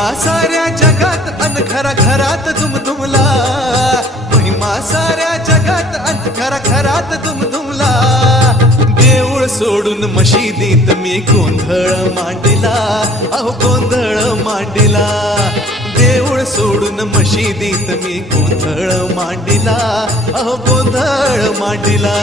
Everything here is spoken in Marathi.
महिमा साऱ्या जगात अन घरा घरात दुमदुमला, महिमा साऱ्या जगात अन घरा घरात दुमदुमला. देऊळ सोडून मशिदीत मी गोंधळ मांडला, अहो गोंधळ मांडला. देऊळ सोडून मशिदीत मी गोंधळ मांडला, अहो गोंधळ मांडला.